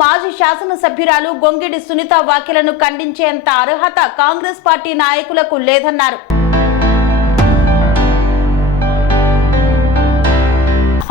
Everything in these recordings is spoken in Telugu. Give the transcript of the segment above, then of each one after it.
మాజీ శాసనసభ్యురాలు గొంగిడి సునీత వ్యాఖ్యలను ఖండించేంత అర్హత కాంగ్రెస్ పార్టీ నాయకులకు లేదన్నారు.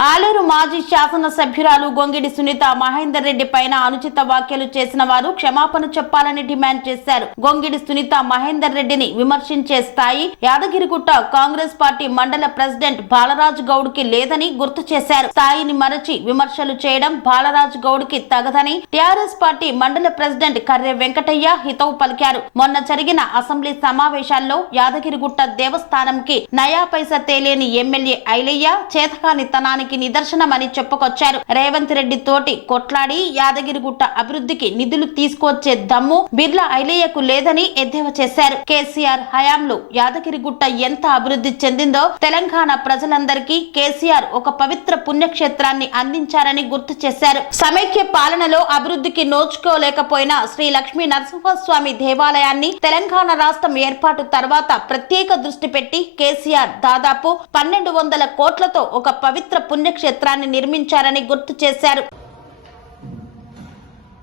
ఆలూరు మాజీ శాసనసభ్యురాలు గొంగిడి సునీత మహేందర్ రెడ్డి పైన అనుచిత వ్యాఖ్యలు చేసిన వారు క్షమాపణ చెప్పాలని డిమాండ్ చేశారు. గొంగిడి సునీత మహేందర్ రెడ్డిని విమర్శించే స్థాయి యాదగిరిగుట్ట కాంగ్రెస్ పార్టీ మండల ప్రెసిడెంట్ బాలరాజ్ గౌడ్ కి లేదని గుర్తు చేశారు. స్థాయిని మరచి విమర్శలు చేయడం బాలరాజ్ గౌడ్ కి తగదని టీఆర్ఎస్ పార్టీ మండల ప్రెసిడెంట్ కర్రె వెంకటయ్య హితవు పలికారు. మొన్న జరిగిన అసెంబ్లీ సమావేశాల్లో యాదగిరిగుట్ట దేవస్థానంకి నయా పైసా తేలేని ఎమ్మెల్యే ఐలయ్య చేతకానితనానికి నిదర్శనమని చెప్పుకొచ్చారు. రేవంత్ రెడ్డి తోటి కొట్లాడి యాదగిరిగుట్ట అభివృద్ధికి నిధులు తీసుకొచ్చే దమ్ము బిర్లా ఐలయ్యకు లేదని ఎద్దేవా చేశారు. కేసీఆర్ హయాంలో యాదగిరిగుట్ట ఎంత అభివృద్ధి చెందిందో తెలంగాణ ప్రజలందరికీ కేసీఆర్ ఒక పవిత్ర పుణ్యక్షేత్రాన్ని అందించారని గుర్తు చేశారు. సమైక్య పాలనలో అభివృద్ధికి నోచుకోలేకపోయిన శ్రీ లక్ష్మీ నరసింహస్వామి దేవాలయాన్ని తెలంగాణ రాష్ట్రం ఏర్పాటు తర్వాత ప్రత్యేక దృష్టి పెట్టి కేసీఆర్ దాదాపు 1200 కోట్లతో ఒక పవిత్ర పుణ్యక్షేత్రాన్ని నిర్మించారని గుర్తు చేశారు.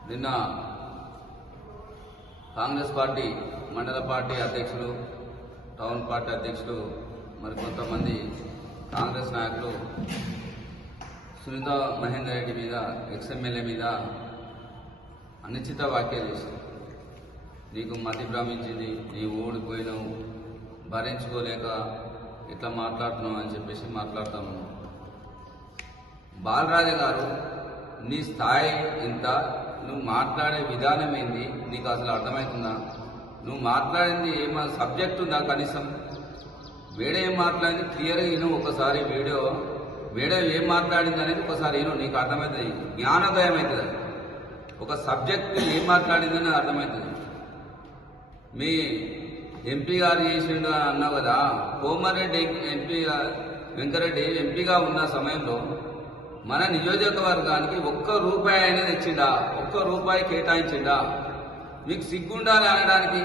నిన్న కాంగ్రెస్ పార్టీ మండల పార్టీ అధ్యక్షులు, టౌన్ పార్టీ అధ్యక్షులు, మరి కొంతమంది కాంగ్రెస్ నాయకులు సునీత మహేందర్ రెడ్డి మీద, ఎక్స్ఎమ్మెల్యే మీద అనుచిత వ్యాఖ్యలు చేశారు. నీకు మతి భ్రమించింది, నీవు ఓడిపోయినావు, భరించుకోలేక ఇట్లా మాట్లాడుతున్నావు అని చెప్పేసి మాట్లాడుతాను. బాలరాజు గారు, నీ స్థాయి ఇంత, నువ్వు మాట్లాడే విధానం ఏంది, నీకు అసలు అర్థమవుతుందా? నువ్వు మాట్లాడింది ఏమో సబ్జెక్ట్ ఉందా? కనీసం వీడియో ఏం మాట్లాడింది క్లియర్గా విను. ఒకసారి వీడియో ఏం మాట్లాడింది అనేది ఒకసారి విను, నీకు అర్థమవుతుంది, జ్ఞానోదయం అవుతుంది. ఒక సబ్జెక్ట్ ఏం మాట్లాడింది అనేది అర్థమవుతుంది. మీ ఎంపీ గారు చేసిండు అన్నావు కదా, కోమారెడ్డి ఎంపీ వెంకరెడ్డి ఎంపీగా ఉన్న సమయంలో మన నియోజకవర్గానికి ₹1 అయినా తెచ్చిండా? ₹1 కేటాయించిండా? మీకు సిగ్గుండాలి అనడానికి.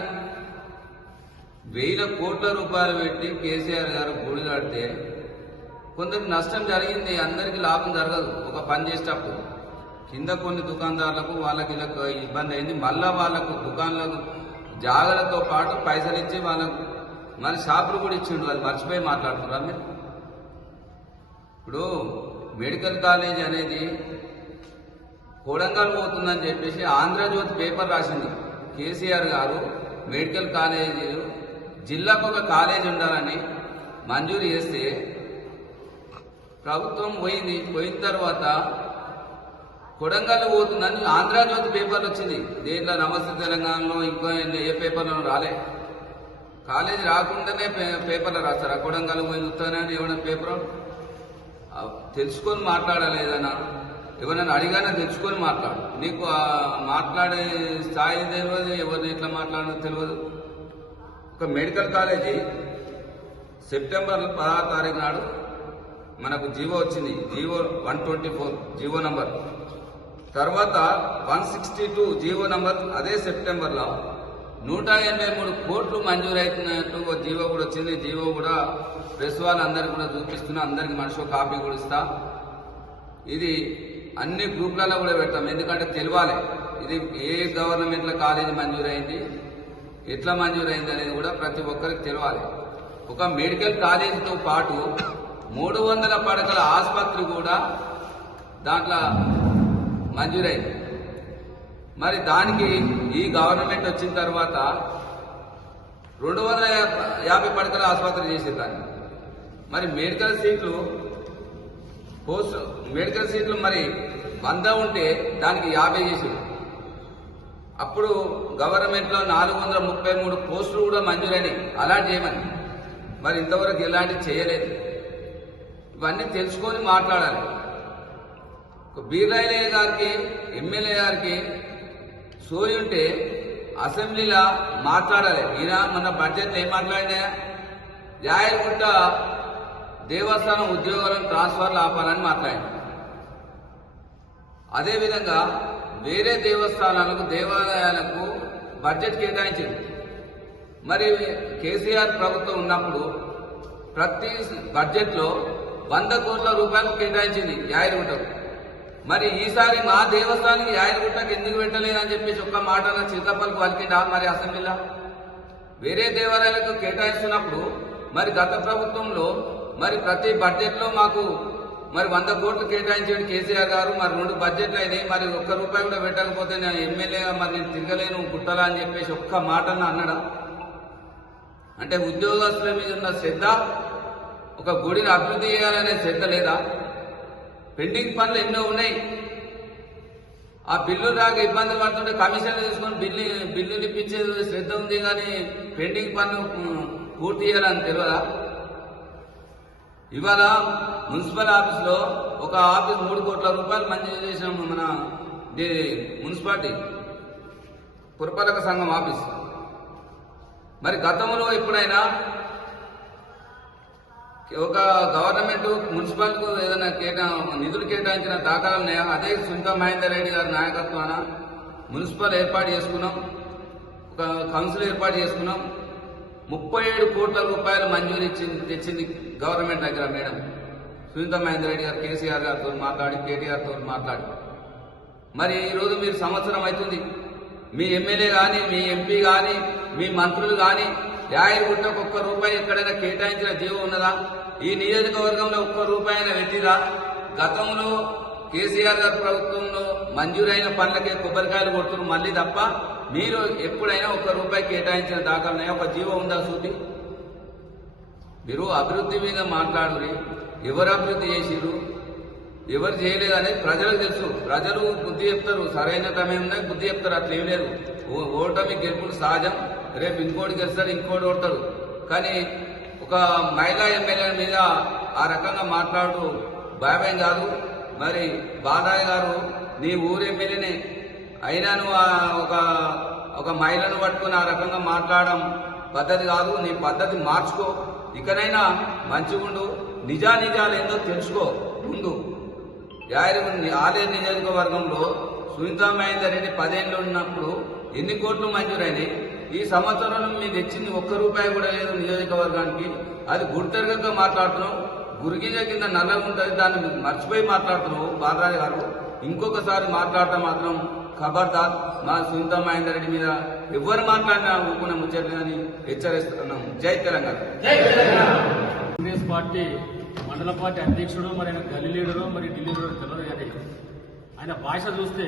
1000 కోట్ల రూపాయలు పెట్టి కేసీఆర్ గారు గుడి కడితే కొందరికి నష్టం జరిగింది, అందరికీ లాభం జరగదు. ఒక పని చేసేటప్పుడు కింద కొన్ని దుకాణదారులకు వాళ్ళకి ఇబ్బంది అయింది. మళ్ళా వాళ్ళకు దుకాణాలకు జాగ్రత్తతో పాటు పైసలు ఇచ్చి వాళ్ళకు మరి షాపులు కూడా ఇచ్చిండు. అది మర్చిపోయి మాట్లాడుతున్నారు మీరు. ఇప్పుడు మెడికల్ కాలేజ్ అనేది కొడంగల్ పోతుందని చెప్పేసి ఆంధ్రజ్యోతి పేపర్ రాసింది. కేసీఆర్ గారు మెడికల్ కాలేజీ జిల్లాకు ఒక కాలేజ్ ఉండాలని మంజూరు చేస్తే ప్రభుత్వం పోయిన తర్వాత కొడంగల్ పోతుందని ఆంధ్రజ్యోతి పేపర్లు వచ్చింది. దేంట్లో నమస్తే తెలంగాణలో ఇంకో ఏ పేపర్లో రాలే. కాలేజీ రాకుండానే పేపర్లు రాస్తారా? కొడంగల్ పోయి వస్తానని ఏమైనా పేపర్ తెలుసుకొని మాట్లాడాలి. ఏదైనా ఎవరైనా అడిగానే తెలుసుకొని మాట్లాడు. నీకు మాట్లాడే స్థాయి తెలియదు, ఎవరిని ఎట్లా మాట్లాడదో తెలియదు. ఒక మెడికల్ కాలేజీ సెప్టెంబర్ 16 తారీఖు నాడు మనకు జీవో వచ్చింది. జీవో 124 జీవో నంబర్, తర్వాత 162 జీవో నంబర్. అదే సెప్టెంబర్లో 183 కోట్లు మంజూరు అవుతున్నట్టు ఒక జీవో కూడా వచ్చింది. జీవో కూడా ప్రెస్ వాళ్ళందరికీ కూడా చూపిస్తున్నా, అందరికి మనిషి కాపీ కూడా ఇస్తా. ఇది అన్ని గ్రూప్లలో కూడా పెడతాం, ఎందుకంటే తెలియాలి ఇది ఏ గవర్నమెంట్లో కాలేజీ మంజూరైంది, ఎట్లా మంజూరైంది అనేది కూడా ప్రతి ఒక్కరికి తెలియాలి. ఒక మెడికల్ కాలేజీతో పాటు 300 పడకల ఆసుపత్రి కూడా దాంట్లో మంజూరైంది. మరి దానికి ఈ గవర్నమెంట్ వచ్చిన తర్వాత 250 పడకల ఆసుపత్రి చేసేదాన్ని. మరి మెడికల్ సీట్లు మరి 100 ఉంటే దానికి 50 చేసారు. అప్పుడు గవర్నమెంట్లో 433 పోస్టులు కూడా మంజూరైనవి అలాంటి చేయమని. మరి ఇంతవరకు ఎలాంటివి చేయలేదు. ఇవన్నీ తెలుసుకొని మాట్లాడాలి. బీర్లాయిలయ్య గారికి, ఎమ్మెల్యే గారికి సోయి ఉంటే అసెంబ్లీలో మాట్లాడాలి. ఈయన మన బడ్జెట్ ఏం మాట్లాడినా యాయగుట్ట దేవస్థానం ఉద్యోగాలను ట్రాన్స్ఫర్లు ఆపాలని మాట్లాడింది. అదేవిధంగా వేరే దేవస్థానాలకు, దేవాలయాలకు బడ్జెట్ కేటాయించింది. మరి కేసీఆర్ ప్రభుత్వం ఉన్నప్పుడు ప్రతి బడ్జెట్లో 100 కోట్ల రూపాయలు కేటాయించింది యాయగుట్టకు. మరి ఈసారి మా దేవస్థానానికి యాయగుట్టకు ఎందుకు పెట్టలేదని చెప్పేసి ఒక్క మాట చిలకప్పలకు పలికిండా మరి అసెంబ్లీలో? వేరే దేవాలయాలకు కేటాయిస్తున్నప్పుడు మరి గత ప్రభుత్వంలో మరి ప్రతి బడ్జెట్లో మాకు మరి 100 కోట్లు కేటాయించాడు కేసీఆర్ గారు. మరి 2 బడ్జెట్లు అయినాయి, మరి ఒక్క రూపాయి కూడా పెట్టకపోతే నేను ఎమ్మెల్యేగా మరి నేను తిరగలేను గుట్టలా అని చెప్పేసి ఒక్క మాటను అన్నాడా? అంటే ఉద్యోగస్తుల మీద ఉన్న శ్రద్ధ, ఒక గుడిని అభివృద్ధి చేయాలనే శ్రద్ధ లేదా? పెండింగ్ పనులు ఎన్నో ఉన్నాయి. ఆ బిల్లు రాక ఇబ్బందులు పడుతుంటే కమిషన్ తీసుకొని బిల్లులు ఇప్పించేది శ్రద్ధ ఉంది, కానీ పెండింగ్ పనులు పూర్తి చేయాలని తెలియదా? ఇవాళ మున్సిపల్ ఆఫీస్లో ఒక ఆఫీస్ 3 కోట్ల రూపాయలు మంజూరు చేసినాం. మన మున్సిపాలిటీ పురపాలక సంఘం ఆఫీస్. మరి గతంలో ఎప్పుడైనా ఒక గవర్నమెంట్ మున్సిపాలిటీకు ఏదైనా నిధులు కేటాయించిన దాఖలాలు ఉన్నాయా? అదే సునీతా మహేందర్ రెడ్డి గారి నాయకత్వాన మున్సిపల్ ఏర్పాటు చేసుకున్నాం, ఒక కౌన్సిల్ ఏర్పాటు చేసుకున్నాం. 37 కోట్ల రూపాయలు మంజూరు తెచ్చింది గవర్నమెంట్ దగ్గర మేడం సునీతా మహేందర్ రెడ్డి గారు కేసీఆర్ గారితో మాట్లాడి, కేటీఆర్తో మాట్లాడి. మరి ఈరోజు మీరు సంవత్సరం అవుతుంది, మీ ఎమ్మెల్యే కానీ, మీ ఎంపీ కానీ, మీ మంత్రులు కానీ యాయగుట్టకు ఒక్క రూపాయి ఎక్కడైనా కేటాయించిన జీవం ఉన్నదా? ఈ నియోజకవర్గంలో ఒక్క రూపాయి అయినా పెట్టిరా? గతంలో కేసీఆర్ గారి ప్రభుత్వంలో మంజూరైన పనులకే కొబ్బరికాయలు కొడుతున్నారు మళ్ళీ తప్ప మీరు ఎప్పుడైనా ఒక్క రూపాయి కేటాయించిన దాఖలున్నాయా? ఒక జీవం ఉందా? సూటి మీరు అభివృద్ధి మీద మాట్లాడురి. ఎవరు అభివృద్ధి చేసిరు, ఎవరు చేయలేదనేది ప్రజలకు తెలుసు. ప్రజలు బుద్ధి చెప్తారు, సరైన సమయంలో బుద్ధి చెప్తారు. అట్లా ఏం లేదు. ఓటమి గెలుపులు సహజం. రేపు ఇంకోటి గెలుస్తారు, ఇంకోటి ఓడతారు. కానీ ఒక మహిళా ఎమ్మెల్యే మీద ఆ రకంగా మాట్లాడు భయం కాదు. మరి బాదాయ్ గారు నీ ఊరు ఎమ్మెల్యేనే అయినా నువ్వు ఒక మహిళను పట్టుకుని ఆ రకంగా మాట్లాడడం పద్ధతి కాదు. నీ పద్ధతి మార్చుకో. ఇకనైనా మంచిగుండు. నిజాలు ఏందో తెలుసుకో. ముందు ఆలేరు నియోజకవర్గంలో సునీతా మహేందర్ రెడ్డి 10 ఏళ్ళు ఉన్నప్పుడు ఎన్ని కోట్లు మంజూరైనాయి? ఈ సంవత్సరంలో మీరు తెచ్చింది ఒక్క రూపాయి కూడా లేదు నియోజకవర్గానికి. అది గుర్తెరగక మాట్లాడుతున్నావు. గురిగిజ కింద నల్లగా ఉంటుంది, దాన్ని మర్చిపోయి మాట్లాడుతున్నావు బాలరాజు గారు. ఇంకొకసారి మాట్లాడటం మాత్రం ఖబర్దార్. మా సునీతా మహేందర్ రెడ్డి మీద ఎవరు మాట్లాడినా ఊపుకునే ముచ్చట్లని హెచ్చరిస్తున్నాం. జై తెలంగాణ. కాంగ్రెస్ పార్టీ మండల పార్టీ అధ్యక్షుడు, మరి ఆయన గల్లీ లీడరు, మరి ఢిల్లీ లీడరు తెలియదు. కానీ ఆయన భాష చూస్తే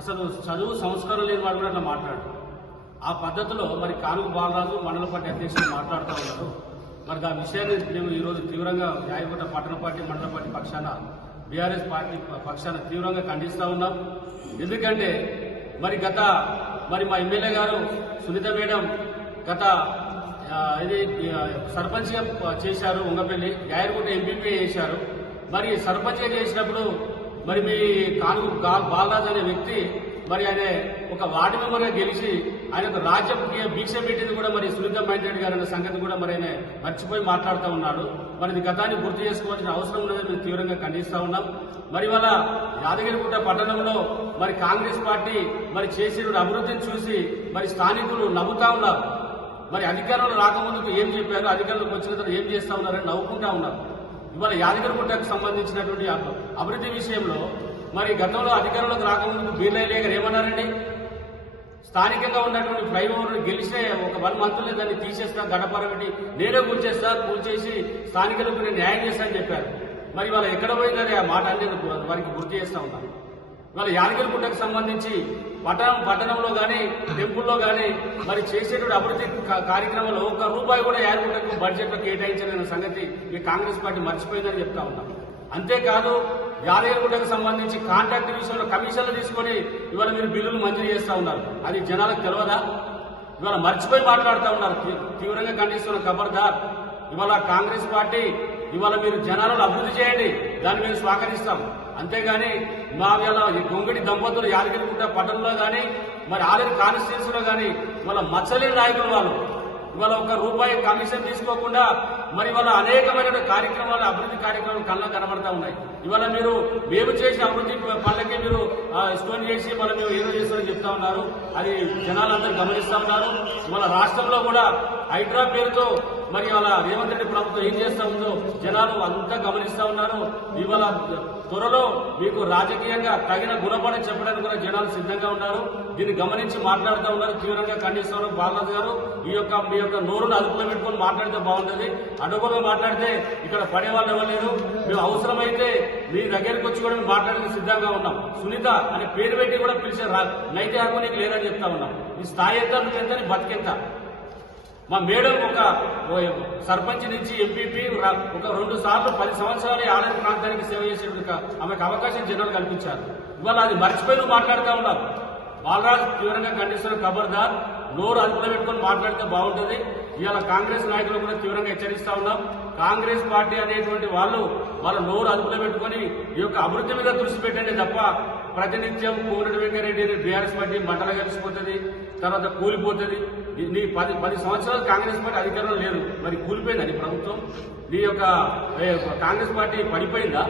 అసలు చదువు సంస్కారం లేని వాడు కూడా అట్లా మాట్లాడు. ఆ పద్ధతిలో మరి కానుక బాలరాజు మండల పార్టీ అధ్యక్షుడు మాట్లాడుతూ ఉన్నారు. మరి ఆ విషయాన్ని మేము ఈరోజు తీవ్రంగా యాయగుట్ట పట్టణ పార్టీ మండల పార్టీ పక్షాన, బీఆర్ఎస్ పార్టీ పక్షాన తీవ్రంగా ఖండిస్తూ ఉన్నాం. ఎందుకంటే మరి మా ఎమ్మెల్యే గారు సునీత మేడం గత ఇది సర్పంచ్గా చేశారు ఉంగపల్లి, యాయగుట్ట ఎంపీపీ చేశారు. మరి సర్పంచ్గా చేసినప్పుడు మరి మీ కానుక బాలరాజు అనే వ్యక్తి మరి ఆయన ఒక వార్డు మెంబర్గా గెలిచి ఆయనకు రాజ్య భిక్ష పెట్టింది కూడా మరి సునీతా మహేందర్ రెడ్డి గారు అనే సంగతి కూడా మరి ఆయన మర్చిపోయి మాట్లాడుతూ ఉన్నాడు. మరి ఇది గతాన్ని గుర్తు చేసుకోవాల్సిన అవసరం ఉన్నదని మేము తీవ్రంగా ఖండిస్తూ ఉన్నాం. మరి వాళ్ళ యాదగిరిగుట్ట పట్టణంలో మరి కాంగ్రెస్ పార్టీ మరి చేసిన అభివృద్ధిని చూసి మరి స్థానికులు నవ్వుతా ఉన్నారు. మరి అధికారంలో రాకముందుకు ఏం చెప్పారు, అధికారంలోకి వచ్చిన తర్వాత ఏం చేస్తా ఉన్నారని నవ్వుకుంటా ఉన్నారు. ఇవాళ యాదగిరిగుట్టకు సంబంధించినటువంటి అభివృద్ధి విషయంలో మరి గతంలో అధికారంలోకి రాకముందుకు బీర్లయ్య గారు ఏమన్నారండి? స్థానికంగా ఉన్నటువంటి ఫ్లైఓవర్ను గెలిస్తే ఒక 1 మంత్లో దాన్ని తీసేస్తా, గడపర పెట్టి నేనే కూల్చేస్తా, కూల్చేసి స్థానికులకు నేను న్యాయం చేస్తానని చెప్పారు. మరి వాళ్ళ ఎక్కడ పోయిందని ఆ మాట అనేది వారికి గుర్తు చేస్తా ఉన్నాను. ఇవాళ యాదగిరిగుట్టకు సంబంధించి పట్టణంలో కానీ టెంపుల్లో కానీ మరి చేసేటువంటి అభివృద్ధి కార్యక్రమంలో ఒక్క రూపాయి కూడా యాదగిరిగుట్టకు బడ్జెట్లో కేటాయించిన సంగతి ఈ కాంగ్రెస్ పార్టీ మర్చిపోయిందని చెప్తా ఉన్నాం. అంతేకాదు యాదగిరిగుట్టకు సంబంధించి కాంట్రాక్ట్ విషయంలో కమిషన్లు తీసుకొని ఇవాళ మీరు బిల్లులు మంజూరు చేస్తూ ఉన్నారు. అది జనాలకు తెలియదా? ఇవాళ మర్చిపోయి మాట్లాడుతూ ఉన్నారు. తీవ్రంగా ఖండిస్తున్న ఖబర్దార్. ఇవాళ కాంగ్రెస్ పార్టీ ఇవాళ మీరు జనాలను అభివృద్ధి చేయండి, దాన్ని మేము స్వాగతిస్తాం. అంతేగాని మా గొంగడి దంపతులు యాదగిరిగుట్ట పట్టణంలో కానీ మరి ఆలేరు కాన్స్టిట్యూన్సీలో కానీ వాళ్ళ మచ్చలేని నాయకులు వాళ్ళు ఇవాళ ఒక్క రూపాయి కమిషన్ తీసుకోకుండా మరి ఇవాళ అనేకమైన కార్యక్రమాలు, అభివృద్ధి కార్యక్రమాలు కళ్ళ కనబడతా ఉన్నాయి. ఇవాళ మేము చేసిన అభివృద్ధి పనులకి మీరు స్టోన్ చేసి మళ్ళీ మేము ఏదో చేస్తామని చెప్తా ఉన్నారు. అది జనాలందరూ గమనిస్తా ఉన్నారు. ఇవాళ రాష్ట్రంలో కూడా హైడ్రా పేరుతో మరి ఇవాళ రేవంత్ రెడ్డి ప్రభుత్వం ఏం చేస్తా ఉందో జనాలు అంతా గమనిస్తా ఉన్నారు. ఇవాళ త్వరలో మీకు రాజకీయంగా తగిన గుణపాఠం చెప్పడానికి కూడా జనాలు సిద్ధంగా ఉన్నారు. దీన్ని గమనించి మాట్లాడుతూ ఉన్నారు. తీవ్రంగా ఖండిస్తున్నారు. బాలరాజు గారు మీ యొక్క నోరును అదుపులో పెట్టుకొని మాట్లాడితే బాగుంటుంది. అడ్డగోలుగా మాట్లాడితే ఇక్కడ పడే వాళ్ళు ఇవ్వలేరు. మేము అవసరమైతే మీ దగ్గరికి వచ్చి కూడా మాట్లాడడానికి సిద్ధంగా ఉన్నాం. సునీత అనే పేరు పెట్టి కూడా పిలిచే నైతిక హక్కు నీకు లేదని చెప్తా ఉన్నాం. ఈ స్థాయి ఎంత నువ్వెంత నీ బతికెంత. మా మేడం ఒక సర్పంచ్ నుంచి ఎంపీపీ ఒక 2 సార్లు 10 సంవత్సరాలు ఆలయ ప్రాంతానికి సేవ చేసేందుకు ఆమెకు అవకాశం జనాలు కల్పించారు. ఇవాళ అది మర్చిపోయి మాట్లాడుతూ ఉన్నారు. బాలరాజు తీవ్రంగా ఖండిస్తున్న ఖబర్దార్, నోరు అదుపులో పెట్టుకొని మాట్లాడితే బాగుంటుంది. ఇవాళ కాంగ్రెస్ నాయకులు కూడా తీవ్రంగా హెచ్చరిస్తా ఉన్నాం. కాంగ్రెస్ పార్టీ అనేటువంటి వాళ్ళ నోరు అదుపులో పెట్టుకొని ఈ యొక్క అభివృద్ధి మీద దృష్టి పెట్టండి తప్ప ప్రతినిత్యం కోమరెడ్డి వెంకరెడ్డి బీఆర్ఎస్ పార్టీ మంటల కలిసిపోతుంది, తర్వాత కూలిపోతుంది. నీ 10 సంవత్సరాలు కాంగ్రెస్ పార్టీ అధికారంలో లేదు, మరి కూలిపోయిందని ప్రభుత్వం? నీ యొక్క కాంగ్రెస్ పార్టీ పడిపోయిందా?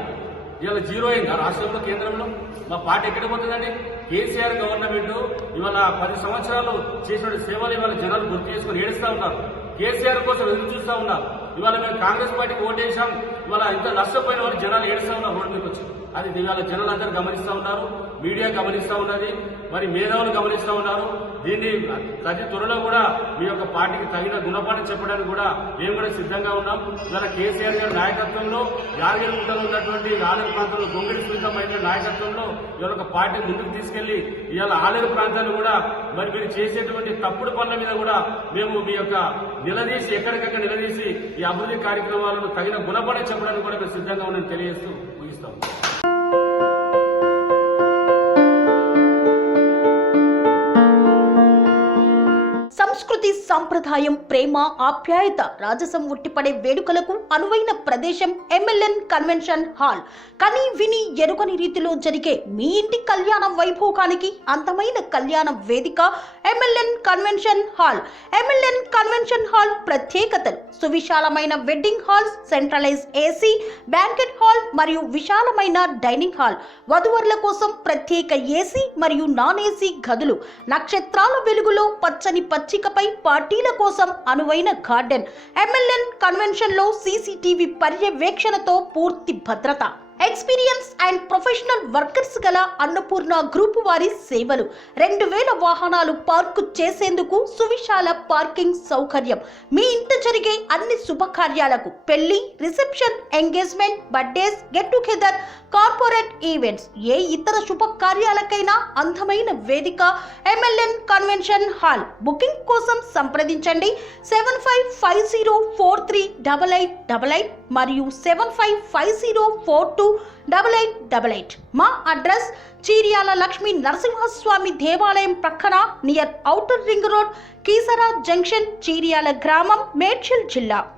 ఇవాళ జీరో అయిందా రాష్ట్రంలో, కేంద్రంలో? మా పార్టీ ఎక్కడ పోతుందండి? కేసీఆర్ గవర్నమెంట్ ఇవాళ 10 సంవత్సరాలు చేసిన సేవలు ఇవాళ జనాలు గుర్తు చేసుకుని ఏడుస్తా ఉన్నారు. కేసీఆర్ కోసం ఎదురు చూస్తా ఉన్నారు. ఇవాళ మేము కాంగ్రెస్ పార్టీకి ఓటేసాం, ఇవాళ ఇంత నష్టపోయిన వాళ్ళు జనాలు ఏడుస్తా ఉన్నారు రోడ్డు మీకు వచ్చి. అది ఇవాళ జనాలందరూ గమనిస్తూ ఉన్నారు, మీడియా గమనిస్తూ ఉన్నది, మరి మేధావులు గమనిస్తూ ఉన్నారు. దీన్ని అతి త్వరలో కూడా మీ యొక్క పార్టీకి తగిన గుణపాఠం చెప్పడానికి కూడా మేము కూడా సిద్ధంగా ఉన్నాం. ఇవాళ కేసీఆర్ గారి నాయకత్వంలో యాదగిరిగుట్టలో ఉన్నటువంటి ఆలేరు ప్రాంతంలో గొంగిడి సునీతమైన నాయకత్వంలో ఇవాళ ఒక పార్టీ ముందుకు తీసుకెళ్లి ఇవాళ ఆలేరు ప్రాంతాన్ని కూడా మరి మీరు చేసేటువంటి తప్పుడు పనుల మీద కూడా మేము మీ యొక్క నిలదీసి ఎక్కడికక్కడ నిలదీసి ఈ అభివృద్ధి కార్యక్రమాలను తగిన గుణపాఠం చెప్పడానికి కూడా మేము సిద్ధంగా ఉన్నామని తెలియజేస్తూ ముగిస్తాం. సంస్కృతి, సంప్రదాయం, ప్రేమ, ఆప్యాయత, రాజసం ఉట్టిపడే వేడుకలకు అనువైన ప్రదేశం ఎంఎల్ఎన్ కన్వెన్షన్ హాల్. కని విని ఎరుగని రీతిలో జరిగే మీ ఇంటి కళ్యాణ వైభోగానికి అందమైన కళ్యాణ వేదిక MLN convention hall. MLN convention hall ప్రత్యేకతలు: సువిశాలమైన wedding halls, centralize AC banquet hall మరియు విశాలమైన డైనింగ్ హాల్, వధువరుల కోసం ప్రత్యేక ఏసీ మరియు నాన్ ఏసీ గదులు, నక్షత్రాల వెలుగులో పచ్చని పచ్చికపై పార్టీల కోసం అనువైన గార్డెన్. ఎంఎల్ఎన్ కన్వెన్షన్ లో సీసీటీవీ పర్యవేక్షణతో పూర్తి భద్రత. ఎక్స్పీరియన్స్ అండ్ ప్రొఫెషనల్ వర్కర్స్ గల అన్నపూర్ణ గ్రూప్ వారి సేవలు. 2000 వాహనాలు పార్కు చేసేందుకు సువిశాల పార్కింగ్ సౌకర్యం. మీ ఇంట జరిగే అన్ని శుభకార్యాలకు, పెళ్లి, reception, engagement, birthdays, get together, corporate events, ఏ ఇతర శుభకార్యాలకైనా అందమైన వేదిక ఎంఎల్ఎన్ కన్వెన్షన్ హాల్. బుకింగ్ కోసం సంప్రదించండి 7550438888 మరియు 7550428888. మా అడ్రస్ చీర్యాల లక్ష్మీ నరసింహస్వామి దేవాలయం ప్రక్కన, near outer ring road, Keesara junction, Cheeryal గ్రామం, మేడ్చల్ జిల్లా.